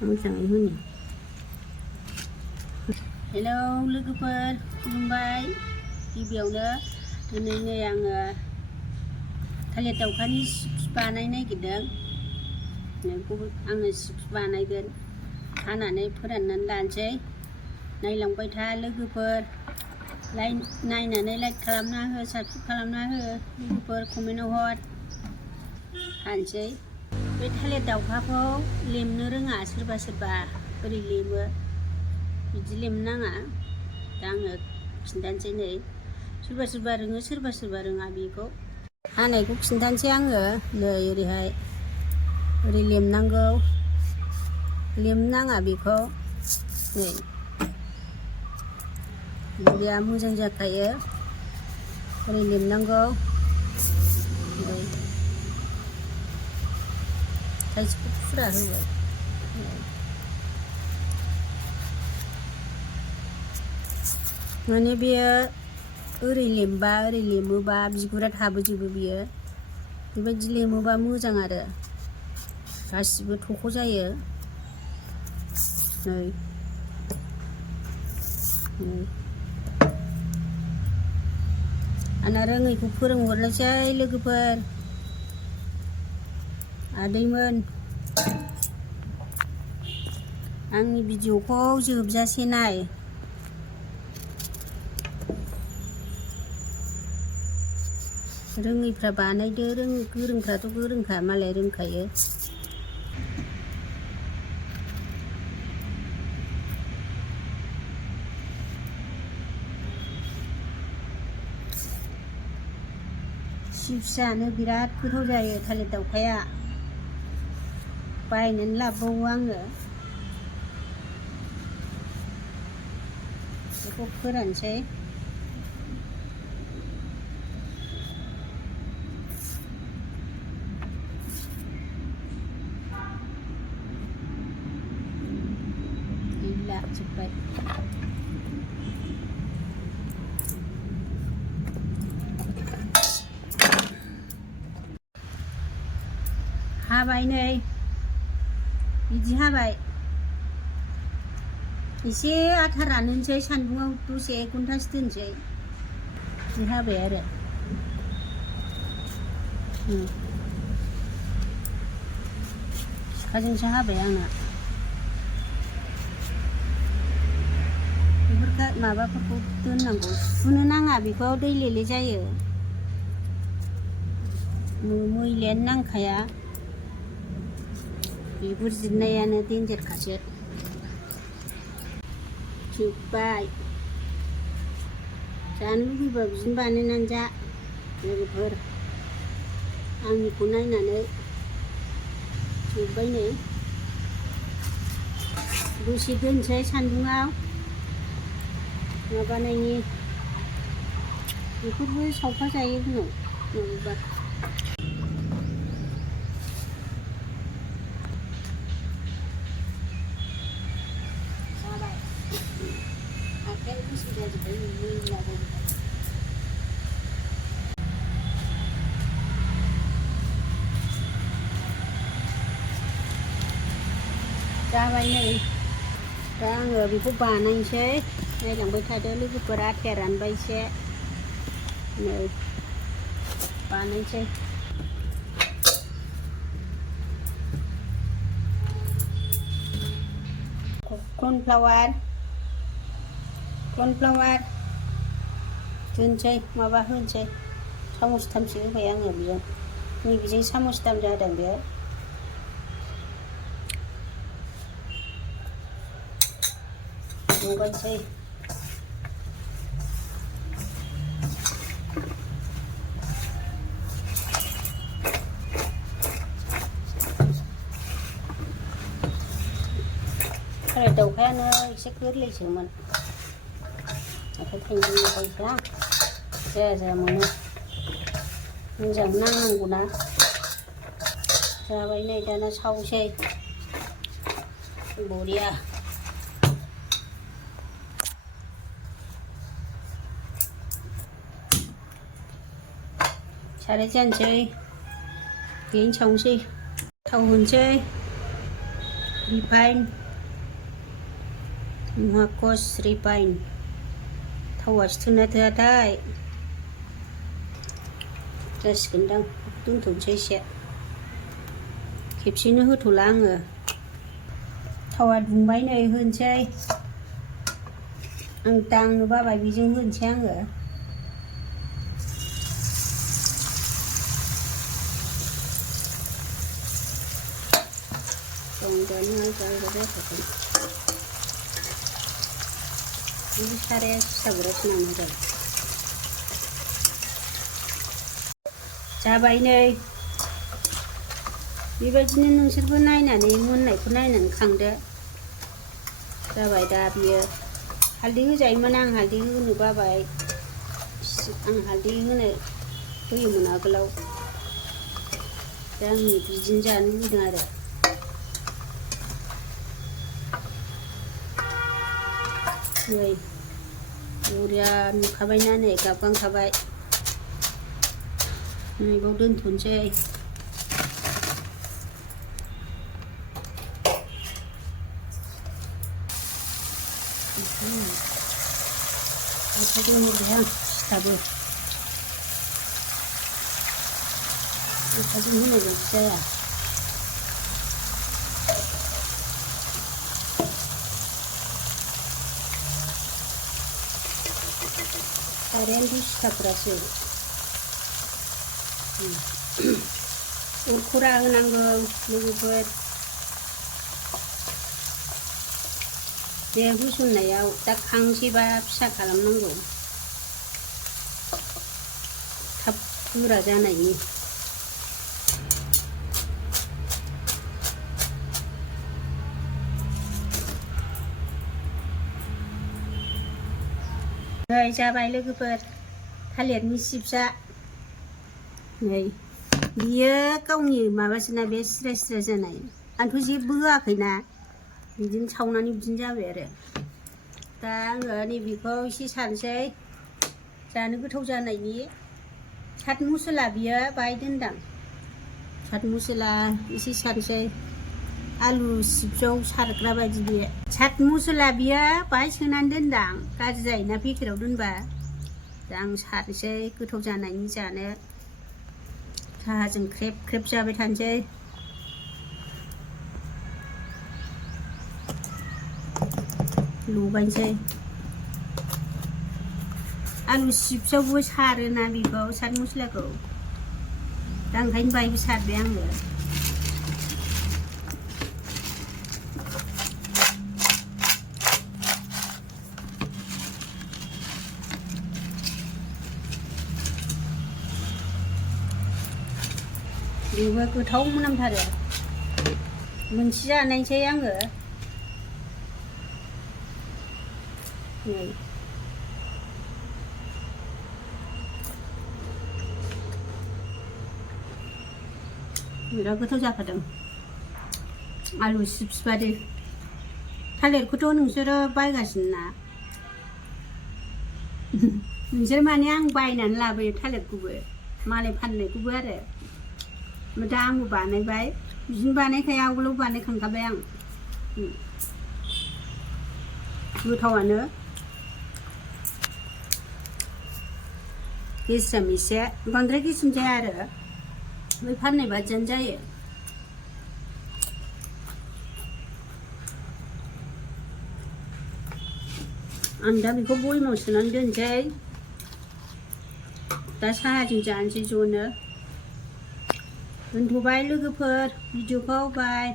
मोजाङै होनो। हेलौ लोगोफोर, खुलुमबाय। गिबियावनो दिनै आङो थालिर दाउखानि चिप्स बानायनो नागिरदों। आङो चिप्स बानायगोन। हानानै फोराननानै लानोसै। नायलांबाय था लोगोफोर, नायनानै लाइक खालामना हो, साबस्क्राइब खालामना हो। लोगोफोर कमेन्टआव हर। हानोसै। बे थालिर दाउखाखौ लेमनो रोङा सोरबा सोरबा, ओरै लेमो। बिदि लेमनो नाङा। दा आङो खिन्थानोसै नै, सोरबा सोरबा रोङो, सोरबा सोरबा रोङा। बेखौ हानायखौ खिन्थानोसै आङो। नै ओरैहाय ओरै लेमनांगौ, लेमनो नाङा बेखौ। नै बिदिया मोजां जाखायो। ओरै लेमनांगौ। नै थाइसेखौ फुरा होबाय। माने बेयो ओरै लेमोबा बिगुरा थाबोजोबो बियो। बेबायदि लेमोबा मोजां आरो गासिबो थख' जायो। नै आंना रोङैखौ फोरोंहरनोसै लोगोफोर, आदैमोन। आंनि भिडिअखौ जोबजासे नाय। रोङैफ्रा बानायदो, गोरोंफ्राथ' गोरोंखा, मालाय रोंखायो। चिप्स जानो बिराद गोथाव जायो थालिर दाउखाया। बायनानै लाबोबावो आङो। बेखौ फोरानसै। गैला जोब्बाय। हाबाय नै, बिदि हाबाय। एसे आथा रानहोनोसै, सान्दुङाव दसे 1 घन्टासो दोनसै। बिदि हाबाय आरो। सिखाजोंसो हाबाय आंना। बेफोर माबाफोरखौ दोननांगौ, सुनो नाङा बेखौ, दैलेले जायो। मैलायानो नांखाया। बिगुर जिरनायानो देन्जारखासो। जोब्बाय। जानो लुबैबा बिदिनो बानायनानै जा लोगोफोर, आंनिखौ नायनानै। जोब्बाय नै। दसे दोनसै सान्दुङाव माबानायनि। बेफोरबो सावफा जायो उनाव माबाबा। जाबाय। आखाइया गोसोम जाजोब्बाय, मैला जाजोब्बाय। जाबाय नै। दा आङो बेखौ बानायनोसै। नायलांबाय थादो लोगोफोर, आथाया रानबाय एसे। नै बानायनोसै। कर्नफ्लावार दोनसै, माबा होनोसै। सामसथामसो होबाय आङो बेजों। नैबेजों सामसथाम जादों बे। लगायसै। थालिर दाउखायानो एसे गोरलैसोमोन। आखाइ थाइनैजों लगायसै आं। जाया मोनो। मोजां नांनांगौना। जाबाय नै, दाना सावसै। बरिया। साराय जानोसै, बेहायनो सावनोसै। थाव होनोसै। रिफाइन मुहाकस रिफाइन थावा सिथोना थोआथाय जासिगोनदां दोनथ'नोसै एसे खेबसेनो होथ'ला आङो थावा दुंबाय नै होनोसै आं दांनो बाबाय बेजों होनोसै आङो ini साराया सिथाबग्रासो नामा जाबाय नै बेबायदिनो नोंसोरबो नायनानै मोननायखौ नायनानै खांदो जाबाय दा बियो हालदै होजायोमोन आं हालदै होनो बाबाय आं हालदै होयोमोन आगोलाव दा आं बिदिनो जानो लुबैदों आरो नै बरिया नुखाबायना नै गाबगांखाबाय नै बाव दोनथ'नोसै आखाइजों हरबाय आं सिथाबो आखाइजों होनाय बायदि जाया सारायानो सिथाबग्रासो अरखरा होनांगौ लोगोफोर बे होसननायाव दा खांसैबा फिसा खालामनांगौ थाब गोरा जानायनि नै जाबाय लोगोफोर थालिरनि चिप्सआ नै बियो गावनि माबासोना बे सिरा सिरा जानाय आंथ' जेबो होआखैना बिदिनो सावनानै बिदिनो जाबाय आरो दा आङो नैबेखौ एसे सानसै जानो गोथाव जानायनि चाट मस्ला बियो बाहाय दोनदां चाट मस्ला एसे सानसै आलु चिप्सआव सारग्रा बायदि बे चाट मस्ला बियो बाहाय सोनानै दोनदां गाज्रि जायोना पेकेटाव दोनबा दा आं सारनोसै गोथाव जानायनि जानो साहाजों ख्रेब ख्रेब जाबाय थानोसै लगायनोसै आलु चिप्सआवबो सारोना बेखौ चाट मस्लाखौ दा ओंखायनो बाहायबो सारबाय आङो बेबो गोथाव मोनामथारो मोनसे जानायसै आङो नै बिराद गोथाव जाखादों आलु चिप्स बादि थालिरखौथ' नोंसोरो बायगासिनो ना नोंसोर माने आं बायनानै लाबोयो थालिरखौबो मालाय फाननायखौबो आरो दा आंबो बानायबाय बिदिनो बानायखायो आवगोलाव बानायखांखाबाय आं गोथावानो गेस्रेम एसे बांद्राय गेस्रेम जाया आरो बै फाननाय बादियानो जायो आं दा बेखौ बयमाव सोनानै दोनसै दा साहाजों जानोसै ज'नो दोनथ'बाय लोगोफोर भिडिअखौ बाय